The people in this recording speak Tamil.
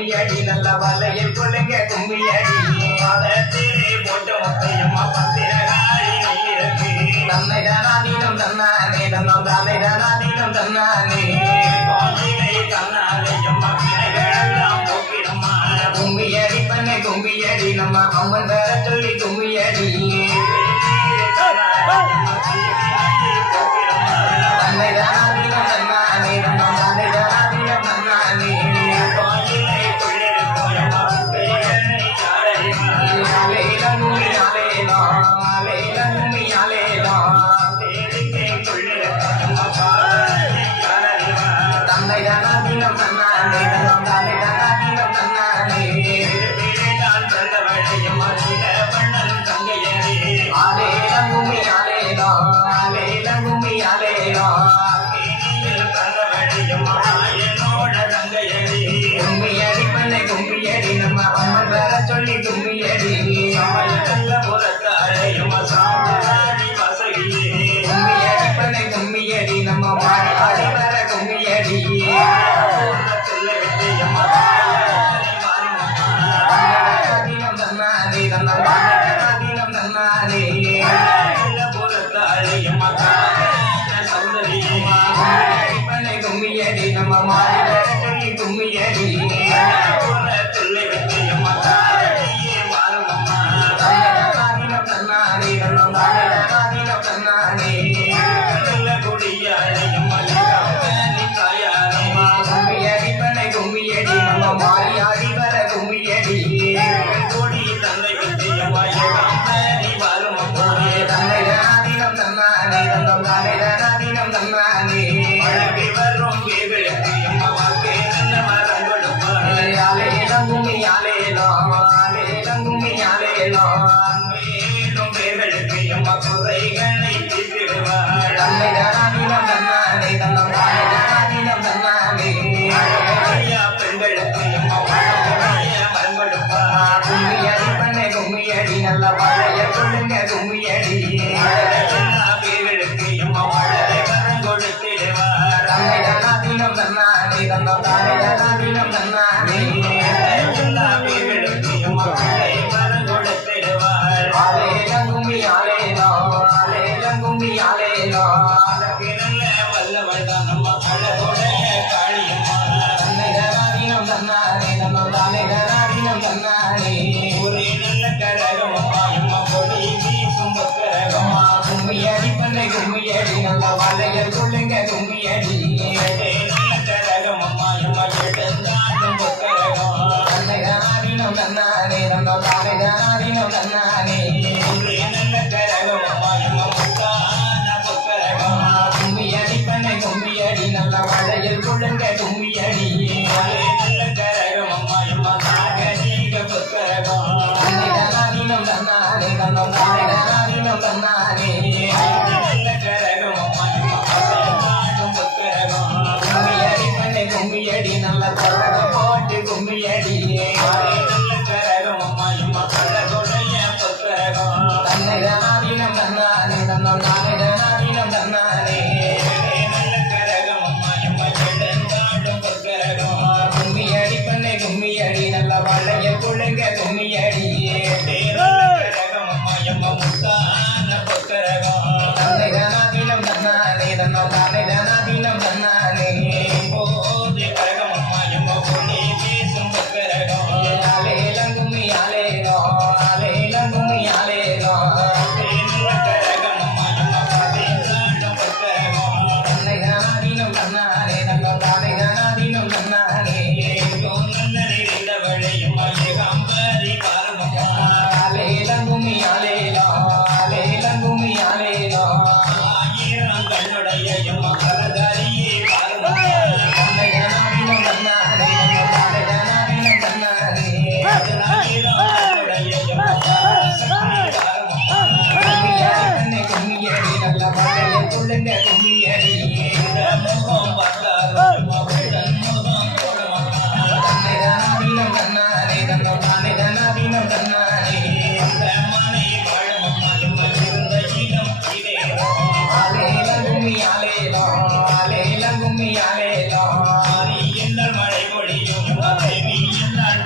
கும்மியடி நல்ல வலையில் கொள்ளுங்க கும்மியடி பாதத்திலே போட்ட முத்தையம்மா பத்திரகாளி நீருக்கு தன்னை தானாதீனம் தன்னானே தன்னம் தானே தானாதீனம் தன்னானே கோயிலை தன்னாலையம்மா பிணைகளெல்லாம் போக்கிடம்மா கும்மியடி பண்ணை கும்மியடி நம்ம அம்மன் வேற சொல்லி கும்மியடி தன்னை தானாதீனம் தன்னானே தன்னம் தானே தானாதீனம் தன்னானே கோயிலை கொள்ளிருக்கோயம்மா தன்னை தானாதீனம் தன்னானே தன்னம் தானே தானாதீனம் தன்னானே கும்மியடி பண்ணை கும்மியடி நம்ம அம்மன் வேற சொல்லி கும்மியடி கும்மியடி பண்ணை கும்மியடி நம்ம மாடி ஆடி வர கும்மியடி தன்னாதீனம் தன்னானே தன்னம் தானீனம் தன்னானே கும்மியடி நம்ம மாறி வேற சொல்லி கும்மியடி தன்னாதீனம் தன்னானே தன்னம் தானே தானாதீனம் தன்னானே கும்மியடி பண்ணை கும்மியடி நம்ம மாறி ஆடி வர கும்மியடி தன்னை தானாதீனம் தன்னானே தன்னம் தானே தானாதீனம் தன்னானே தன்னை தானாதீனம் தன்னானே தன்னம் தானே தானாதீனம் தன்னானே கும்மியடி பண்ணை கும்மியடி நல்ல வாழைய சொல்லுங்க கும்மியடி தன்னை தானாதீனம் தன்னானே தன்னம் தானே தானாதீனம் தன்னானே கும்மி ஆலேலோ ஆலேலம் கும்மி ஆலேலோ தன்னை தானாதீனம் தன்னானே தன்னம் தானே தானாதீனம் தன்னானே கும்மியடி பண்ணை கும்மியடி நல்ல வலையில் கொள்ளுங்க கும்மியடி தன்னை தானாதீனம் தன்னானே தன்னம் தானே தானாதீனம் தன்னானே கும்மியடி பண்ணை கும்மியடி நல்ல வலையில் கொள்ளுங்க கும்மியடி தன்னை தானாதீனம் தன்னானே தன்னம் தானே தானாதீனம் தன்னானே கும்மியடி பண்ணை கும்மியடி நல்ல கரக போட்டு கும்மியடி தன்னை தானாதீனம் தன்னானே தன்னம் தானே தானாதீனம் தன்னானே கும்மியடி பண்ணை கும்மியடி நல்ல வளையல் கொள்ளுங்க கும்மியடி தன்னை தானாதீனம் தன்னானே தன்னம் தானே தானாதீனம் தன்னானே ஆலேலம் கும்மி ஆலேலோ ஆலேலம் கும்மி ஆலேலோ தன்னை தானாதீனம் தன்னானே தன்னம் தானே தானாதீனம் தன்னானே